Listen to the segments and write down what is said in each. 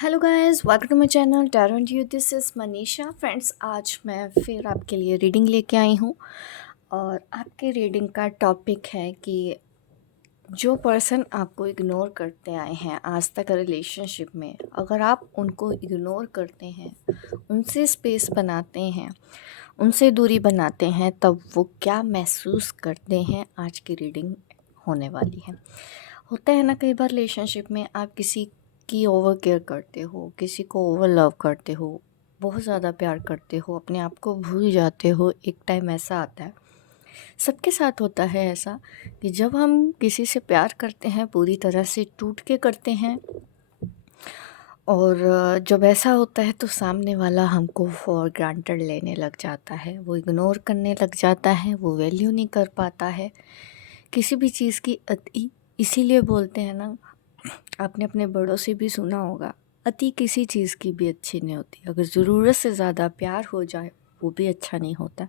Hello guys, welcome to my channel talent you. This is Manisha. Friends, आज मैं फिर आपके लिए रीडिंग लेके आई हूँ और आपके रीडिंग का टॉपिक है कि जो पर्सन आपको इग्नोर करते आए हैं आज तक रिलेशनशिप में, अगर आप उनको इग्नोर करते हैं, उनसे स्पेस बनाते हैं, उनसे दूरी बनाते हैं, तब वो क्या महसूस करते हैं, आज की रीडिंग होने वाली है। होता है ना, कई बार रिलेशनशिप में आप किसी की ओवर केयर करते हो, किसी को ओवर लव करते हो, बहुत ज़्यादा प्यार करते हो, अपने आप को भूल जाते हो। एक टाइम ऐसा आता है, सबके साथ होता है ऐसा, कि जब हम किसी से प्यार करते हैं पूरी तरह से टूट के करते हैं, और जब ऐसा होता है तो सामने वाला हमको फॉर ग्रांटेड लेने लग जाता है, वो इग्नोर करने लग जाता है, वो वैल्यू नहीं कर पाता है किसी भी चीज़ की। अति इसीलिए बोलते हैं ना, आपने अपने बड़ों से भी सुना होगा, अति किसी चीज़ की भी अच्छी नहीं होती। अगर ज़रूरत से ज़्यादा प्यार हो जाए वो भी अच्छा नहीं होता।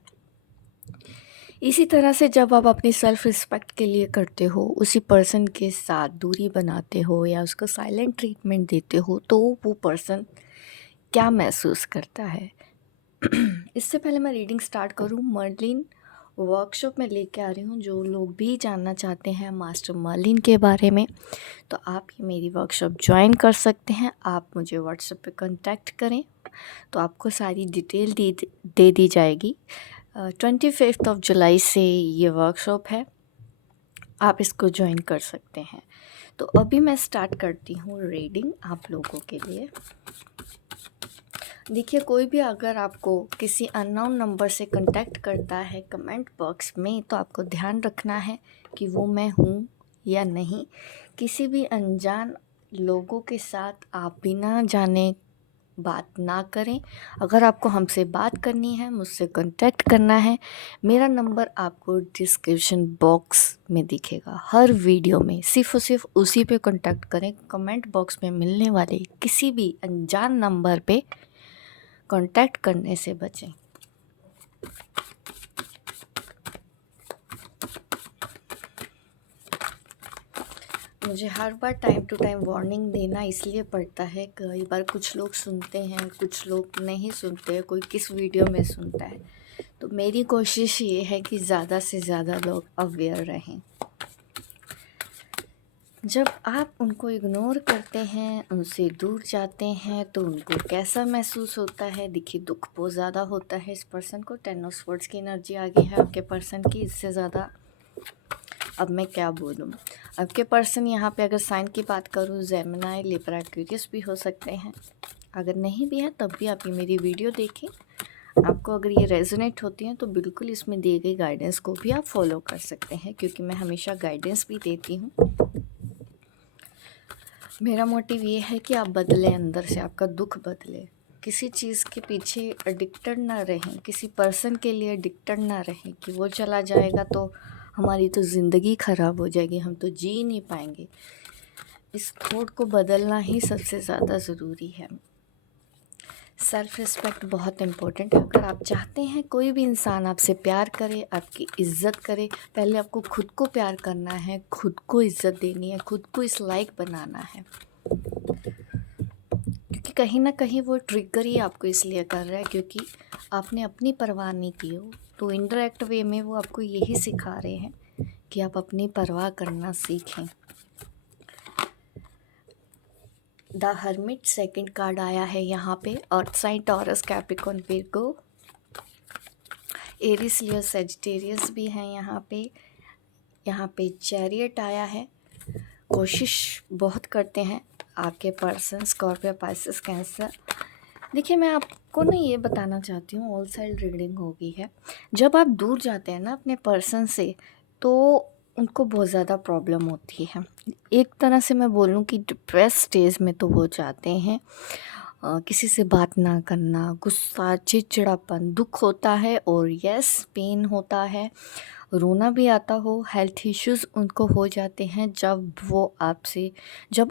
इसी तरह से जब आप अपनी सेल्फ़ रिस्पेक्ट के लिए करते हो, उसी पर्सन के साथ दूरी बनाते हो या उसको साइलेंट ट्रीटमेंट देते हो, तो वो पर्सन क्या महसूस करता है। इससे पहले मैं रीडिंग स्टार्ट करूं, मर्लिन वर्कशॉप में लेके आ रही हूँ। जो लोग भी जानना चाहते हैं मास्टर मर्लिन के बारे में, तो आप ये मेरी वर्कशॉप ज्वाइन कर सकते हैं। आप मुझे व्हाट्सएप पे कांटेक्ट करें तो आपको सारी डिटेल दे दी जाएगी। 25 जुलाई से ये वर्कशॉप है, आप इसको ज्वाइन कर सकते हैं। तो अभी मैं स्टार्ट करती हूँ रीडिंग आप लोगों के लिए। देखिए, कोई भी अगर आपको किसी अननोन नंबर से कांटेक्ट करता है कमेंट बॉक्स में, तो आपको ध्यान रखना है कि वो मैं हूँ या नहीं। किसी भी अनजान लोगों के साथ आप बिना जाने बात ना करें। अगर आपको हमसे बात करनी है, मुझसे कांटेक्ट करना है, मेरा नंबर आपको डिस्क्रिप्शन बॉक्स में दिखेगा। हर वीडियो में सिर्फ़ और सिर्फ उसी पे कांटेक्ट करें। कमेंट बॉक्स में मिलने वाले किसी भी अनजान नंबर पे कांटेक्ट करने से बचें। मुझे हर बार टाइम टू टाइम वार्निंग देना इसलिए पड़ता है, कई बार कुछ लोग सुनते हैं, कुछ लोग नहीं सुनते, कोई किस वीडियो में सुनता है। तो मेरी कोशिश ये है कि ज़्यादा से ज़्यादा लोग अवेयर रहें। जब आप उनको इग्नोर करते हैं, उनसे दूर जाते हैं, तो उनको कैसा महसूस होता है। देखिए, दुख बहुत ज़्यादा होता है इस पर्सन को। 10 ऑफ स्वॉर्ड्स की एनर्जी आ गई है आपके पर्सन की। इससे ज़्यादा अब मैं क्या बोलूँ। आपके पर्सन यहाँ पे, अगर साइन की बात करूँ, जेमिनी, लिब्रा, एक्वेरियस भी हो सकते हैं। अगर नहीं भी है तब भी आप ये मेरी वीडियो देखें। आपको अगर ये रेजोनेट होती हैं तो बिल्कुल इसमें दिए गए गाइडेंस को भी आप फॉलो कर सकते हैं, क्योंकि मैं हमेशा गाइडेंस भी देती हूँ। मेरा मोटिव ये है कि आप बदलें, अंदर से आपका दुख बदले। किसी चीज़ के पीछे एडिक्टेड ना रहें, किसी पर्सन के लिए एडिक्टेड ना रहें कि वो चला जाएगा तो हमारी तो ज़िंदगी ख़राब हो जाएगी, हम तो जी नहीं पाएंगे। इस थॉट को बदलना ही सबसे ज़्यादा ज़रूरी है। सेल्फ़ रिस्पेक्ट बहुत इम्पोर्टेंट है। अगर आप चाहते हैं कोई भी इंसान आपसे प्यार करे, आपकी इज़्ज़त करे, पहले आपको खुद को प्यार करना है, खुद को इज़्ज़त देनी है, खुद को इस लायक बनाना है। क्योंकि कहीं ना कहीं वो ट्रिगर ही आपको इसलिए कर रहा है क्योंकि आपने अपनी परवाह नहीं की हो। तो इनडायरेक्ट वे में वो आपको यही सिखा रहे हैं कि आप अपनी परवाह करना सीखें। द हर्मिट सेकंड कार्ड आया है यहाँ पे। Earth sign, Taurus, Capricorn, Virgo, Aries, Leo, Sagittarius भी हैं यहाँ पे। यहाँ पे चैरियट आया है। कोशिश बहुत करते हैं आपके पर्सन, स्कॉर्पियो, पाइसेस, कैंसर। देखिए, मैं आपको ना ये बताना चाहती हूँ, ऑल साइड रीडिंग हो गई है। जब आप दूर जाते हैं ना अपने पर्सन से, तो उनको बहुत ज़्यादा प्रॉब्लम होती है। एक तरह से मैं बोलूँ कि डिप्रेस स्टेज में तो वो जाते हैं। किसी से बात ना करना, गुस्सा, चिड़चिड़ापन, दुख होता है, और यस, पेन होता है, रोना भी आता हो। हेल्थ इश्यूज़ उनको हो जाते हैं जब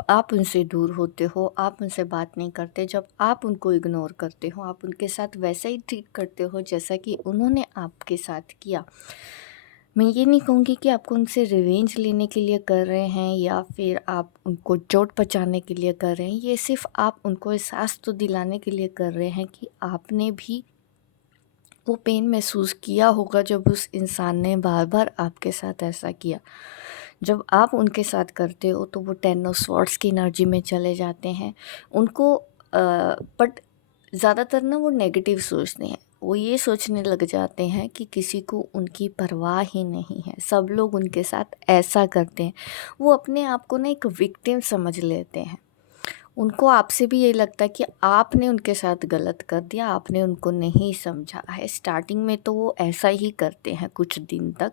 आप उनसे दूर होते हो, आप उनसे बात नहीं करते, जब आप उनको इग्नोर करते हो, आप उनके साथ वैसा ही ट्रीट करते हो जैसा कि उन्होंने आपके साथ किया। मैं ये नहीं कहूँगी कि आपको उनसे रिवेंज लेने के लिए कर रहे हैं या फिर आप उनको चोट पहुँचाने के लिए कर रहे हैं। ये सिर्फ़ आप उनको एहसास तो दिलाने के लिए कर रहे हैं कि आपने भी वो पेन महसूस किया होगा जब उस इंसान ने बार-बार आपके साथ ऐसा किया। जब आप उनके साथ करते हो तो वो 10 ऑफ स्वॉर्ड्स की एनर्जी में चले जाते हैं। उनको बट ज़्यादातर ना वो नेगेटिव सोचते हैं। वो ये सोचने लग जाते हैं कि किसी को उनकी परवाह ही नहीं है। सब लोग उनके साथ ऐसा करते हैं। वो अपने आप को ना एक विक्टिम समझ लेते हैं। उनको आपसे भी यही लगता है कि आपने उनके साथ गलत कर दिया, आपने उनको नहीं समझा है। स्टार्टिंग में तो वो ऐसा ही करते हैं कुछ दिन तक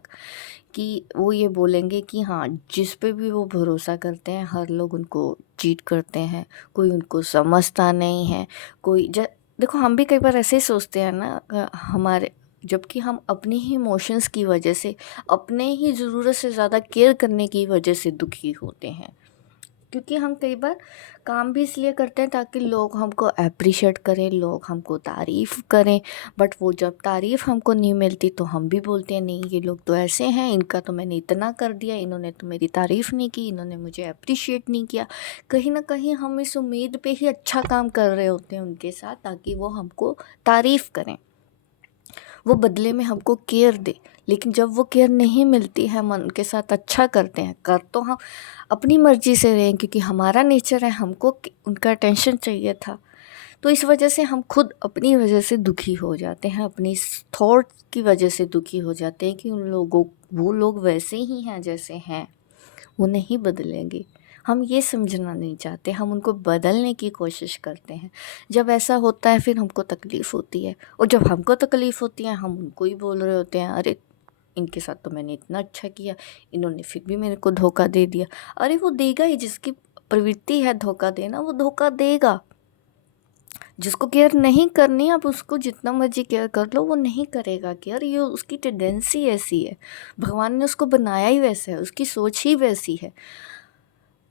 कि वो ये बोलेंगे कि हाँ, जिस पे भी वो भरोसा करते हैं हर लोग उनको चीट करते हैं, कोई उनको समझता नहीं है। कोई ज देखो हम भी कई बार ऐसे ही सोचते हैं ना हमारे जबकि हम अपने ही इमोशंस की वजह से, अपने ही ज़रूरत से ज़्यादा केयर करने की वजह से दुखी होते हैं। क्योंकि हम कई बार काम भी इसलिए करते हैं ताकि लोग हमको एप्रिशिएट करें, लोग हमको तारीफ़ करें। बट वो जब तारीफ़ हमको नहीं मिलती तो हम भी बोलते हैं नहीं ये लोग तो ऐसे हैं, इनका तो मैंने इतना कर दिया, इन्होंने तो मेरी तारीफ़ नहीं की, इन्होंने मुझे एप्रिशिएट नहीं किया। कहीं न कहीं हम इस उम्मीद पे ही अच्छा काम कर रहे होते हैं उनके साथ ताकि वो हमको तारीफ़ करें। वो बदले में हमको केयर दे। लेकिन जब वो केयर नहीं मिलती है, हम उनके साथ अच्छा करते हैं, कर तो हम अपनी मर्ज़ी से रहे हैं क्योंकि हमारा नेचर है, हमको उनका अटेंशन चाहिए था। तो इस वजह से हम खुद अपनी वजह से दुखी हो जाते हैं, अपनी इस थॉट की वजह से दुखी हो जाते हैं कि उन लोगों वो लोग वैसे ही हैं जैसे हैं, वो नहीं बदलेंगे। हम ये समझना नहीं चाहते, हम उनको बदलने की कोशिश करते हैं। जब ऐसा होता है फिर हमको तकलीफ़ होती है और जब हमको तकलीफ़ होती है हम उनको ही बोल रहे होते हैं, अरे! इनके साथ तो मैंने इतना अच्छा किया, इन्होंने फिर भी मेरे को धोखा दे दिया। अरे वो देगा ही, जिसकी प्रवृत्ति है धोखा देना वो धोखा देगा। जिसको केयर नहीं करनी आप उसको जितना मर्ज़ी केयर कर लो वो नहीं करेगा केयर, ये उसकी टेंडेंसी ऐसी है। भगवान ने उसको बनाया ही वैसा है, उसकी सोच ही वैसी है।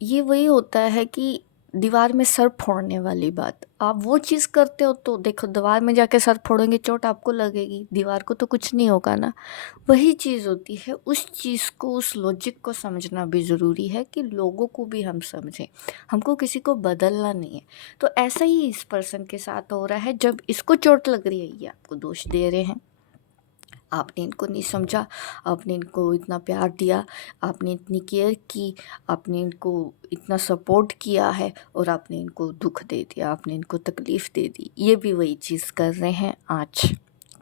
ये वही होता है कि दीवार में सर फोड़ने वाली बात। आप वो चीज़ करते हो तो देखो दीवार में जाके सर फोड़ोगे चोट आपको लगेगी, दीवार को तो कुछ नहीं होगा ना। वही चीज़ होती है, उस चीज़ को उस लॉजिक को समझना भी ज़रूरी है कि लोगों को भी हम समझें। हमको किसी को बदलना नहीं है। तो ऐसा ही इस पर्सन के साथ हो रहा है, जब इसको चोट लग रही है ये आपको दोष दे रहे हैं। आपने इनको नहीं समझा, आपने इनको इतना प्यार दिया, आपने इतनी केयर की, आपने इनको इतना सपोर्ट किया है और आपने इनको दुःख दे दिया, आपने इनको तकलीफ़ दे दी। ये भी वही चीज़ कर रहे हैं आज,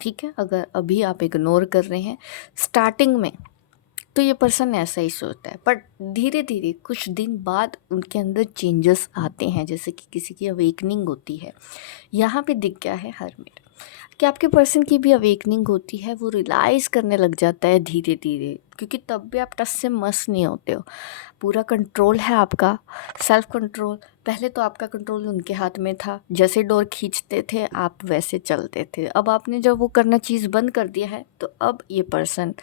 ठीक है? अगर अभी आप इग्नोर कर रहे हैं स्टार्टिंग में, तो ये पर्सन ऐसा ही सोचता है। बट धीरे-धीरे कुछ दिन बाद उनके अंदर चेंजेस आते हैं, जैसे कि किसी की अवेकनिंग होती है। यहाँ पे दिख गया है हर्मिट कि आपके पर्सन की भी अवेकनिंग होती है, वो रियलाइज़ करने लग जाता है धीरे-धीरे, क्योंकि तब भी आप टस से मस नहीं होते हो। पूरा कंट्रोल है आपका, सेल्फ कंट्रोल। पहले तो आपका कंट्रोल उनके हाथ में था, जैसे डोर खींचते थे आप वैसे चलते थे। अब आपने जब वो करना चीज़ बंद कर दिया है तो अब ये पर्सन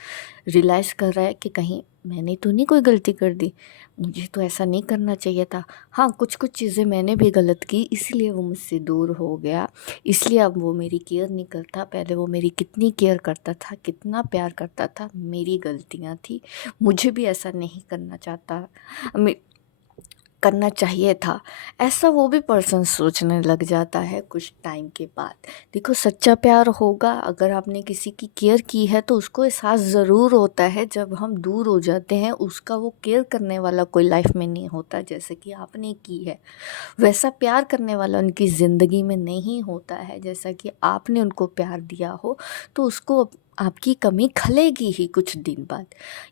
रियलाइज़ कर रहा है कि कहीं मैंने तो नहीं कोई गलती कर दी, मुझे तो ऐसा नहीं करना चाहिए था। हाँ, कुछ-कुछ चीज़ें मैंने भी गलत की इसलिए वो मुझसे दूर हो गया, इसलिए अब वो मेरी केयर नहीं करता। पहले वो मेरी कितनी केयर करता था, कितना प्यार करता था, मेरी गलतियाँ थी। मुझे भी ऐसा नहीं करना चाहता, मैं करना चाहिए था। ऐसा वो भी पर्सन सोचने लग जाता है कुछ टाइम के बाद। देखो सच्चा प्यार होगा, अगर आपने किसी की केयर की है तो उसको एहसास ज़रूर होता है। जब हम दूर हो जाते हैं उसका वो केयर करने वाला कोई लाइफ में नहीं होता जैसे कि आपने की है। वैसा प्यार करने वाला उनकी ज़िंदगी में नहीं होता है जैसा कि आपने उनको प्यार दिया हो। तो उसको आपकी कमी खलेगी ही कुछ दिन बाद।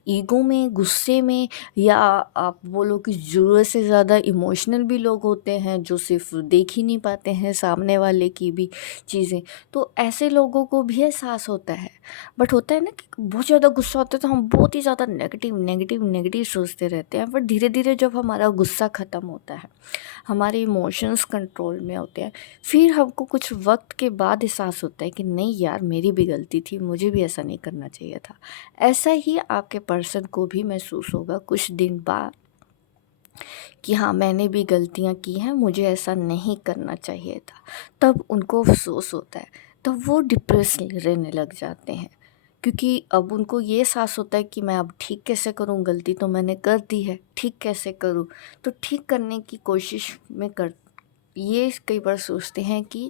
ईगो में, गुस्से में, या आप बोलो कि ज़रूरत से ज़्यादा इमोशनल भी लोग होते हैं जो सिर्फ देख ही नहीं पाते हैं सामने वाले की भी चीज़ें। तो ऐसे लोगों को भी एहसास होता है। बट होता है ना कि बहुत ज़्यादा गुस्सा होता है तो हम बहुत ही ज़्यादा नेगेटिव नेगेटिव नेगेटिव सोचते रहते हैं। बट धीरे धीरे जब हमारा गुस्सा ख़त्म होता है, हमारे इमोशंस कंट्रोल में होते हैं, फिर हमको कुछ वक्त के बाद एहसास होता है कि नहीं यार मेरी भी गलती थी, मुझे भी ऐसा नहीं करना चाहिए था। ऐसा ही आपके पर्सन को भी महसूस होगा कुछ दिन बाद कि हाँ मैंने भी गलतियाँ की हैं, मुझे ऐसा नहीं करना चाहिए था। तब उनको अफसोस होता है, तब वो डिप्रेस रहने लग जाते हैं क्योंकि अब उनको ये एहसास होता है कि मैं अब ठीक कैसे करूँ, गलती तो मैंने कर दी है, ठीक कैसे करूँ? तो ठीक करने की कोशिश में कर ये कई बार सोचते हैं कि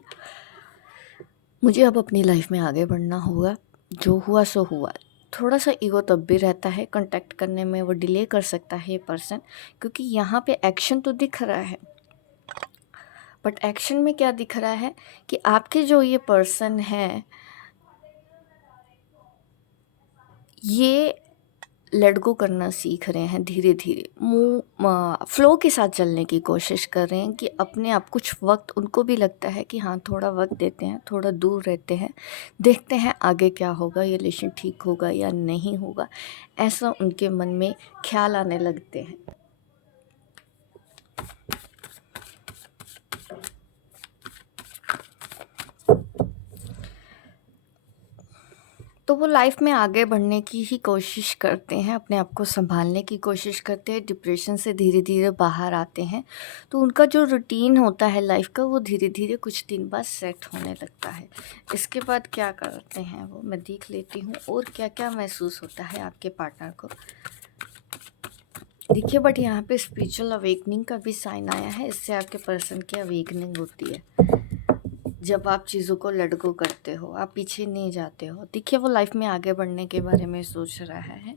मुझे अब अपनी लाइफ में आगे बढ़ना होगा, जो हुआ सो हुआ। थोड़ा सा ईगो तब भी रहता है, कांटेक्ट करने में वो डिले कर सकता है ये पर्सन, क्योंकि यहाँ पे एक्शन तो दिख रहा है, बट एक्शन में क्या दिख रहा है कि आपके जो ये पर्सन है, ये लेट गो करना सीख रहे हैं धीरे धीरे, मुँह फ्लो के साथ चलने की कोशिश कर रहे हैं कि अपने आप कुछ वक्त उनको भी लगता है कि हाँ थोड़ा वक्त देते हैं, थोड़ा दूर रहते हैं, देखते हैं आगे क्या होगा, ये रिलेशन ठीक होगा या नहीं होगा, ऐसा उनके मन में ख्याल आने लगते हैं। तो वो लाइफ में आगे बढ़ने की ही कोशिश करते हैं, अपने आप को संभालने की कोशिश करते हैं, डिप्रेशन से धीरे धीरे बाहर आते हैं। तो उनका जो रूटीन होता है लाइफ का, वो धीरे धीरे कुछ दिन बाद सेट होने लगता है। इसके बाद क्या करते हैं वो मैं देख लेती हूँ, और क्या क्या महसूस होता है आपके पार्टनर को। देखिए, बट यहाँ पे स्पिरिचुअल अवेकनिंग का भी साइन आया है, इससे आपके पर्सन की अवेकनिंग होती है। जब आप चीज़ों को लेट गो करते हो, आप पीछे नहीं जाते हो। देखिए, वो लाइफ में आगे बढ़ने के बारे में सोच रहा है,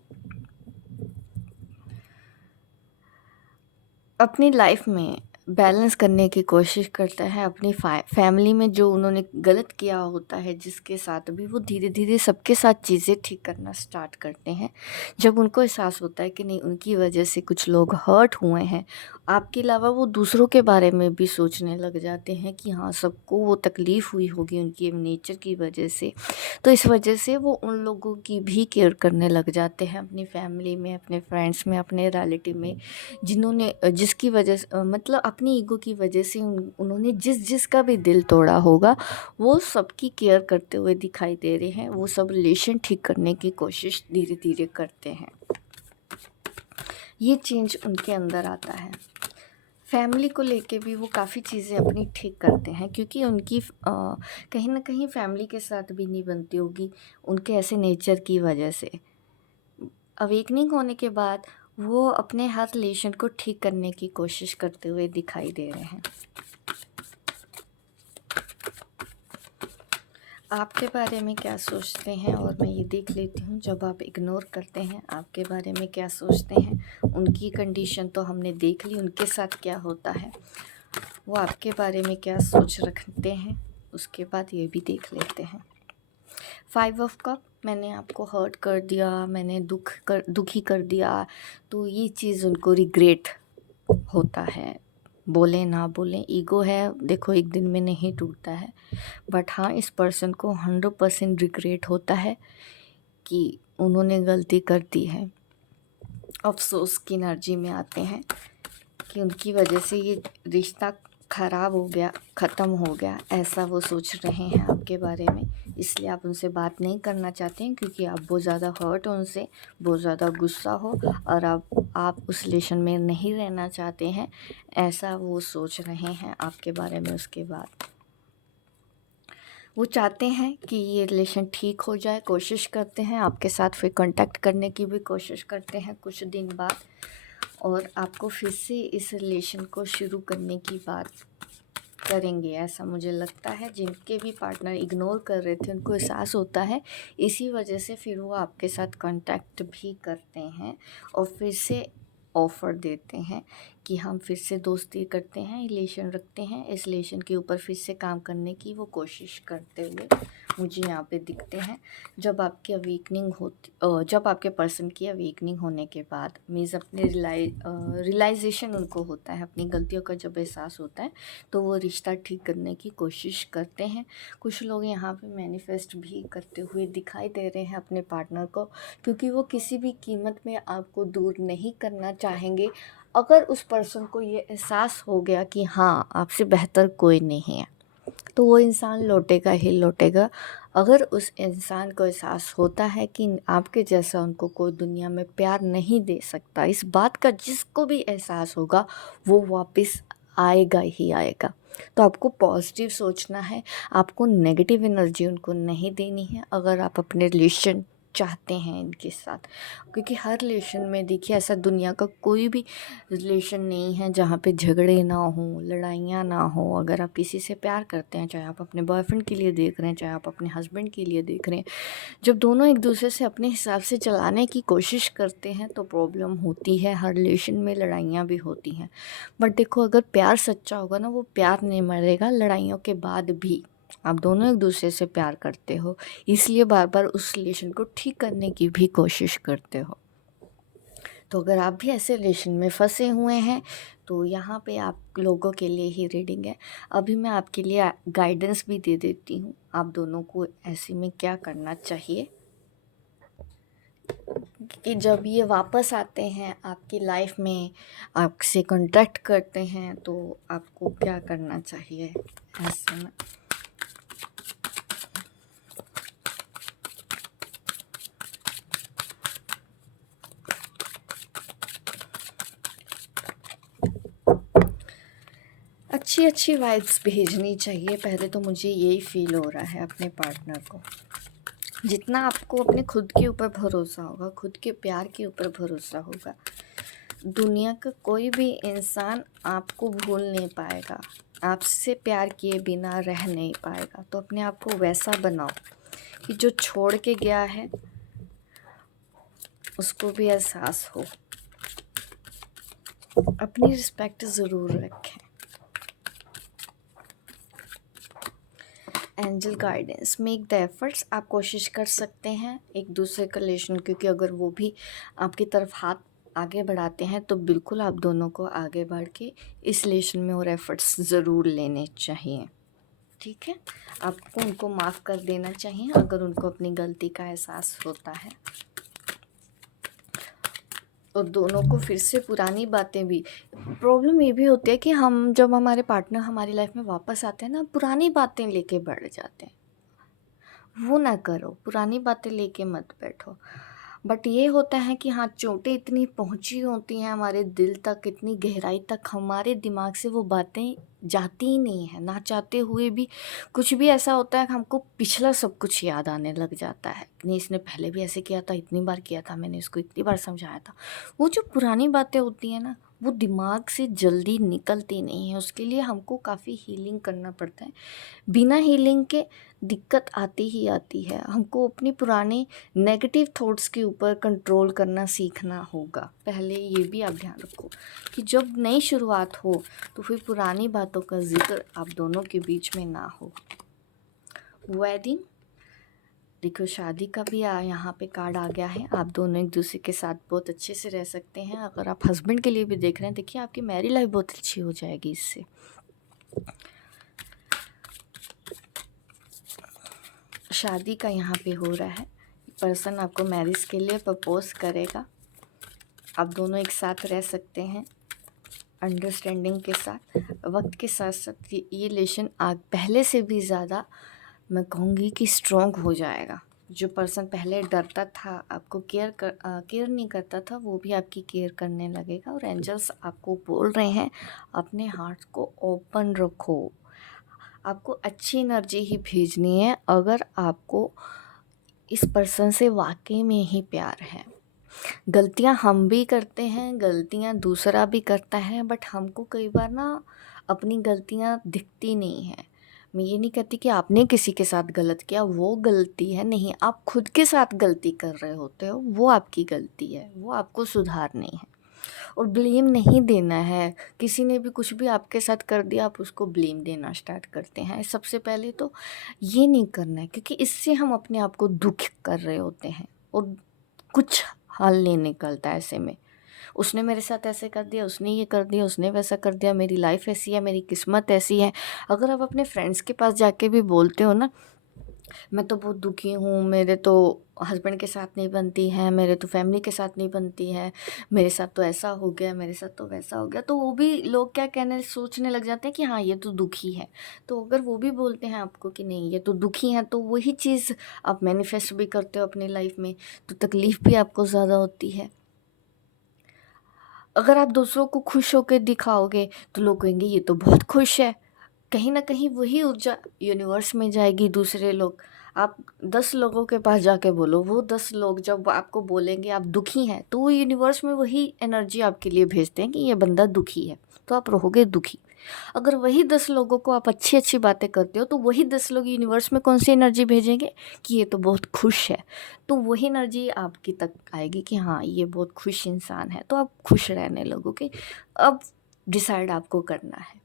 अपनी लाइफ में बैलेंस करने की कोशिश करता है। अपनी फैमिली में जो उन्होंने गलत किया होता है जिसके साथ भी, वो धीरे धीरे सबके साथ चीज़ें ठीक करना स्टार्ट करते हैं। जब उनको एहसास होता है कि नहीं, उनकी वजह से कुछ लोग हर्ट हुए हैं, आपके अलावा वो दूसरों के बारे में भी सोचने लग जाते हैं कि हाँ, सबको वो तकलीफ़ हुई होगी उनकी नेचर की वजह से। तो इस वजह से वो उन लोगों की भी केयर करने लग जाते हैं, अपनी फैमिली में, अपने फ्रेंड्स में, अपने रिलेटिव में, जिन्होंने जिसकी वजह से मतलब अपनी ईगो की वजह से उन्होंने जिसका भी दिल तोड़ा होगा, वो सबकी केयर करते हुए दिखाई दे रहे हैं। वो सब रिलेशन ठीक करने की कोशिश धीरे धीरे करते हैं। ये चेंज उनके अंदर आता है। फैमिली को लेके भी वो काफ़ी चीज़ें अपनी ठीक करते हैं, क्योंकि उनकी कहीं ना कहीं फैमिली के साथ भी नहीं बनती होगी, उनके ऐसे नेचर की वजह से। अवेकनिंग होने के बाद वो अपने हर रिलेशन को ठीक करने की कोशिश करते हुए दिखाई दे रहे हैं। आपके बारे में क्या सोचते हैं, और मैं ये देख लेती हूँ, जब आप इग्नोर करते हैं आपके बारे में क्या सोचते हैं। उनकी कंडीशन तो हमने देख ली, उनके साथ क्या होता है, वो आपके बारे में क्या सोच रखते हैं, उसके बाद ये भी देख लेते हैं। 5 ऑफ कप, मैंने आपको हर्ट कर दिया, मैंने दुखी कर दिया, तो ये चीज़ उनको रिग्रेट होता है। बोले ना बोले, ईगो है देखो, एक दिन में नहीं टूटता है, बट हाँ, इस पर्सन को 100% रिग्रेट होता है कि उन्होंने गलती कर दी है। अफसोस की एनर्जी में आते हैं कि उनकी वजह से ये रिश्ता ख़राब हो गया, ख़त्म हो गया, ऐसा वो सोच रहे हैं आपके बारे में। इसलिए आप उनसे बात नहीं करना चाहते हैं, क्योंकि आप बहुत ज़्यादा हर्ट हो उनसे, बहुत ज़्यादा गुस्सा हो, और आप उस रिलेशन में नहीं रहना चाहते हैं, ऐसा वो सोच रहे हैं आपके बारे में। उसके बाद वो चाहते हैं कि ये रिलेशन ठीक हो जाए, कोशिश करते हैं आपके साथ फिर कांटेक्ट करने की भी कोशिश करते हैं कुछ दिन बाद, और आपको फिर से इस रिलेशन को शुरू करने की बात करेंगे, ऐसा मुझे लगता है। जिनके भी पार्टनर इग्नोर कर रहे थे, उनको एहसास होता है, इसी वजह से फिर वो आपके साथ कांटेक्ट भी करते हैं, और फिर से ऑफ़र देते हैं कि हम फिर से दोस्ती करते हैं, रिलेशन रखते हैं। इस रिलेशन के ऊपर फिर से काम करने की वो कोशिश करते हुए मुझे यहाँ पे दिखते हैं। जब आपकी अवेकनिंग होती, जब आपके पर्सन की अवेकनिंग होने के बाद मीन्स अपने रियलाइजेशन उनको होता है, अपनी गलतियों का जब एहसास होता है, तो वो रिश्ता ठीक करने की कोशिश करते हैं। कुछ लोग यहाँ पे मैनिफेस्ट भी करते हुए दिखाई दे रहे हैं अपने पार्टनर को, क्योंकि वो किसी भी कीमत में आपको दूर नहीं करना चाहेंगे। अगर उस पर्सन को ये एहसास हो गया कि हाँ, आपसे बेहतर कोई नहीं है, तो वो इंसान लौटेगा ही लौटेगा। अगर उस इंसान को एहसास होता है कि आपके जैसा उनको कोई दुनिया में प्यार नहीं दे सकता, इस बात का जिसको भी एहसास होगा, वो वापस आएगा ही आएगा। तो आपको पॉजिटिव सोचना है, आपको नेगेटिव एनर्जी उनको नहीं देनी है। अगर आप अपने रिलेशन चाहते हैं इनके साथ। क्योंकि हर रिलेशन में देखिए, ऐसा दुनिया का कोई भी रिलेशन नहीं है जहाँ पे झगड़े ना हो, लड़ाइयाँ ना हो। अगर आप किसी से प्यार करते हैं, चाहे आप अपने बॉयफ्रेंड के लिए देख रहे हैं, चाहे आप अपने हस्बैंड के लिए देख रहे हैं, जब दोनों एक दूसरे से अपने हिसाब से चलाने की कोशिश करते हैं तो प्रॉब्लम होती है। हर रिलेशन में लड़ाइयाँ भी होती हैं, बट देखो, अगर प्यार सच्चा होगा ना, वो प्यार नहीं मरेगा लड़ाइयों के बाद भी। आप दोनों एक दूसरे से प्यार करते हो, इसलिए बार बार उस रिलेशन को ठीक करने की भी कोशिश करते हो। तो अगर आप भी ऐसे रिलेशन में फंसे हुए हैं तो यहाँ पे आप लोगों के लिए ही रीडिंग है। अभी मैं आपके लिए गाइडेंस भी दे देती हूँ, आप दोनों को ऐसे में क्या करना चाहिए कि जब ये वापस आते हैं आपकी लाइफ में, आपसे कांटेक्ट करते हैं, तो आपको क्या करना चाहिए ऐसे में। अच्छी अच्छी वाइब्स भेजनी चाहिए। पहले तो मुझे यही फील हो रहा है अपने पार्टनर को। जितना आपको अपने खुद के ऊपर भरोसा होगा, खुद के प्यार के ऊपर भरोसा होगा, दुनिया का कोई भी इंसान आपको भूल नहीं पाएगा, आपसे प्यार किए बिना रह नहीं पाएगा। तो अपने आप को वैसा बनाओ कि जो छोड़ के गया है उसको भी एहसास हो। अपनी रिस्पेक्ट ज़रूर रखें। Angel guidance, make the efforts, आप कोशिश कर सकते हैं एक दूसरे का रिलेशन, क्योंकि अगर वो भी आपकी तरफ हाथ आगे बढ़ाते हैं तो बिल्कुल आप दोनों को आगे बढ़ के इस रिलेशन में और एफर्ट्स ज़रूर लेने चाहिए। ठीक है, आपको उनको माफ़ कर देना चाहिए अगर उनको अपनी गलती का एहसास होता है। और दोनों को फिर से पुरानी बातें भी, प्रॉब्लम ये भी होती है कि हम जब हमारे पार्टनर हमारी लाइफ में वापस आते हैं ना, पुरानी बातें लेके बढ़ जाते हैं। वो ना करो, पुरानी बातें लेके मत बैठो। बट ये होता है कि हाँ, चोटें इतनी पहुंची होती हैं हमारे दिल तक, इतनी गहराई तक, हमारे दिमाग से वो बातें जाती ही नहीं है। ना चाहते हुए भी कुछ भी ऐसा होता है कि हमको पिछला सब कुछ याद आने लग जाता है। नहीं, इसने पहले भी ऐसे किया था, इतनी बार किया था, मैंने इसको इतनी बार समझाया था। वो जो पुरानी बातें होती हैं ना, वो दिमाग से जल्दी निकलती नहीं है। उसके लिए हमको काफ़ी हीलिंग करना पड़ता है। बिना हीलिंग के दिक्कत आती ही आती है। हमको अपनी पुराने नेगेटिव थॉट्स के ऊपर कंट्रोल करना सीखना होगा। पहले ये भी आप ध्यान रखो कि जब नई शुरुआत हो तो फिर पुरानी बातों का जिक्र आप दोनों के बीच में ना हो। वेडिंग, देखो, शादी का भी यहाँ पे कार्ड आ गया है। आप दोनों एक दूसरे के साथ बहुत अच्छे से रह सकते हैं। अगर आप हस्बैंड के लिए भी देख रहे हैं, देखिए आपकी मैरिज लाइफ बहुत अच्छी हो जाएगी इससे। शादी का यहाँ पे हो रहा है, पर्सन आपको मैरिज के लिए प्रपोज करेगा। आप दोनों एक साथ रह सकते हैं अंडरस्टैंडिंग के साथ। वक्त के साथ साथ ये रिलेशन पहले से भी ज़्यादा, मैं कहूँगी कि स्ट्रॉन्ग हो जाएगा। जो पर्सन पहले डरता था, आपको केयर नहीं करता था, वो भी आपकी केयर करने लगेगा। और एंजल्स आपको बोल रहे हैं, अपने हार्ट को ओपन रखो। आपको अच्छी एनर्जी ही भेजनी है अगर आपको इस पर्सन से वाकई में ही प्यार है। गलतियां हम भी करते हैं, गलतियां दूसरा भी करता है, बट हमको कई बार ना अपनी गलतियां दिखती नहीं है। मैं ये नहीं कहती कि आपने किसी के साथ गलत किया, वो गलती है, नहीं, आप खुद के साथ गलती कर रहे होते हो, वो आपकी गलती है, वो आपको सुधारनी है। और ब्लेम नहीं देना है। किसी ने भी कुछ भी आपके साथ कर दिया, आप उसको ब्लेम देना स्टार्ट करते हैं। सबसे पहले तो ये नहीं करना है, क्योंकि इससे हम अपने आप को दुख कर रहे होते हैं और कुछ हल नहीं निकलता ऐसे में। उसने मेरे साथ ऐसे कर दिया, उसने ये कर दिया, उसने वैसा कर दिया, मेरी लाइफ ऐसी है, मेरी किस्मत ऐसी है। अगर आप अपने फ्रेंड्स के पास जाके भी बोलते हो ना, मैं तो बहुत दुखी हूँ, मेरे तो हस्बैंड के साथ नहीं बनती है, मेरे तो फैमिली के साथ नहीं बनती है, मेरे साथ तो ऐसा हो गया, मेरे साथ तो वैसा हो गया, तो वो भी लोग क्या कहने सोचने लग जाते हैं कि हाँ, ये तो दुखी है। तो अगर वो भी बोलते हैं आपको कि नहीं, ये तो दुखी है, तो वही चीज़ आप मैनिफेस्ट भी करते हो अपनी लाइफ में, तो तकलीफ़ भी आपको ज़्यादा होती है। अगर आप दूसरों को खुश होकर दिखाओगे तो लोग कहेंगे ये तो बहुत खुश है। कहीं ना कहीं वही ऊर्जा यूनिवर्स में जाएगी, दूसरे लोग आप 10 लोगों के पास जाके बोलो, वो 10 लोग जब आपको बोलेंगे आप दुखी हैं, तो वो यूनिवर्स में वही एनर्जी आपके लिए भेजते हैं कि ये बंदा दुखी है, तो आप रहोगे दुखी। अगर वही 10 लोगों को आप अच्छी-अच्छी बातें करते हो, तो वही 10 लोग यूनिवर्स में कौन-सी एनर्जी भेजेंगे कि ये तो बहुत खुश है। तो वही एनर्जी आपकी तक आएगी कि हाँ, ये बहुत खुश इंसान है, तो आप खुश रहने लगोगे। अब डिसाइड आपको करना है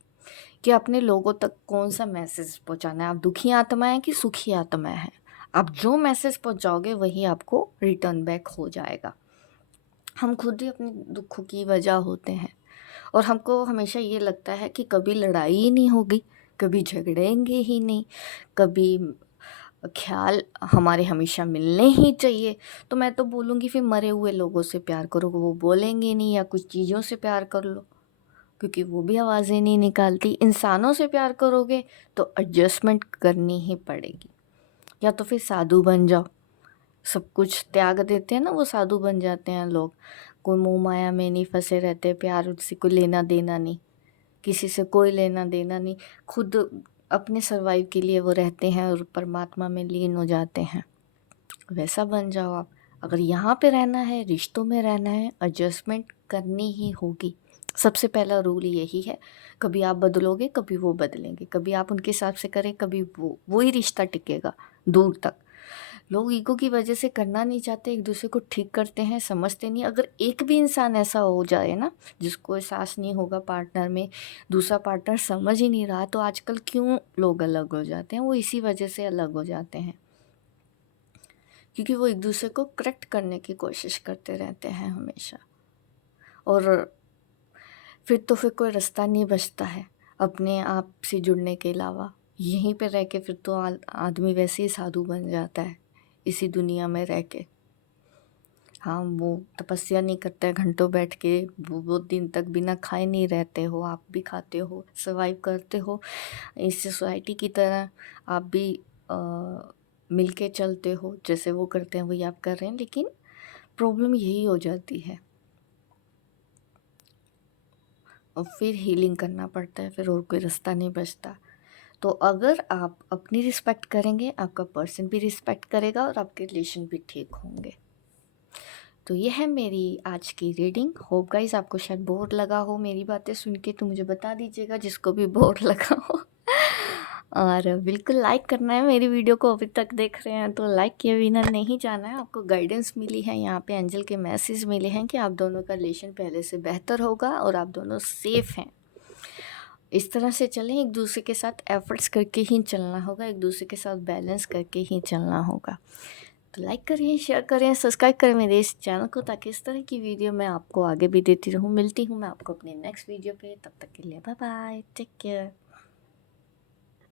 कि अपने लोगों तक कौन-सा मैसेज पहुँचाना है। आप दुखी आत्मा हैं कि सुखी आत्मा हैं। आप जो मैसेज पहुँचाओगे वही आपको रिटर्न बैक हो जाएगा। हम खुद ही अपने दुखों की वजह होते हैं और हमको हमेशा ये लगता है कि कभी लड़ाई ही नहीं होगी, कभी झगड़ेंगे ही नहीं, कभी ख़्याल हमारे हमेशा मिलने ही चाहिए। तो मैं तो बोलूँगी फिर मरे हुए लोगों से प्यार करो, वो बोलेंगे नहीं, या कुछ चीज़ों से प्यार कर लो, क्योंकि वो भी आवाज़ें नहीं निकालती। इंसानों से प्यार करोगे तो एडजस्टमेंट करनी ही पड़ेगी, या तो फिर साधु बन जाओ। सब कुछ त्याग देते हैं ना, वो साधु बन जाते हैं लोग। कोई मोह माया में नहीं फंसे रहते, प्यार से कोई लेना देना नहीं, किसी से कोई लेना देना नहीं, खुद अपने सर्वाइव के लिए वो रहते हैं और परमात्मा में लीन हो जाते हैं। वैसा बन जाओ आप। अगर यहाँ पे रहना है, रिश्तों में रहना है, एडजस्टमेंट करनी ही होगी। सबसे पहला रूल यही है। कभी आप बदलोगे, कभी वो बदलेंगे, कभी आप उनके हिसाब से करें, कभी वो ही रिश्ता टिकेगा दूर तक। लोग ईगो की वजह से करना नहीं चाहते, एक दूसरे को ठीक करते हैं, समझते नहीं। अगर एक भी इंसान ऐसा हो जाए ना, जिसको एहसास नहीं होगा पार्टनर में, दूसरा पार्टनर समझ ही नहीं रहा, तो आजकल क्यों लोग अलग हो जाते हैं, वो इसी वजह से अलग हो जाते हैं, क्योंकि वो एक दूसरे को करेक्ट करने की कोशिश करते रहते हैं हमेशा। और फिर कोई रास्ता नहीं बचता है अपने आप से जुड़ने के अलावा। यहीं पे रह के फिर तो आदमी वैसे ही साधु बन जाता है इसी दुनिया में रह के। हाँ, वो तपस्या नहीं करता है घंटों बैठ के, वो दिन तक बिना खाए नहीं रहते हो, आप भी खाते हो, सर्वाइव करते हो इस सोसाइटी की तरह। आप भी मिलके चलते हो, जैसे वो करते हैं वही आप कर रहे हैं, लेकिन प्रॉब्लम यही हो जाती है और फिर हीलिंग करना पड़ता है, फिर और कोई रास्ता नहीं बचता। तो अगर आप अपनी रिस्पेक्ट करेंगे, आपका पर्सन भी रिस्पेक्ट करेगा और आपके रिलेशन भी ठीक होंगे। तो ये है मेरी आज की रीडिंग। होप गाइस आपको शायद बोर लगा हो मेरी बातें सुन के, तो मुझे बता दीजिएगा जिसको भी बोर लगा हो। और बिल्कुल लाइक करना है, मेरी वीडियो को अभी तक देख रहे हैं तो लाइक किए बिना नहीं जाना है। आपको गाइडेंस मिली है, यहाँ पे एंजल के मैसेज मिले हैं कि आप दोनों का रिलेशन पहले से बेहतर होगा और आप दोनों सेफ़ हैं। इस तरह से चलें, एक दूसरे के साथ एफर्ट्स करके ही चलना होगा, एक दूसरे के साथ बैलेंस करके ही चलना होगा। तो लाइक करें, शेयर करें, सब्सक्राइब करें मेरे इस चैनल को, ताकि इस तरह की वीडियो मैं आपको आगे भी देती रहूँ। मिलती हूँ मैं आपको अपने नेक्स्ट वीडियो पे, तब तक के लिए बाय बाय, टेक केयर।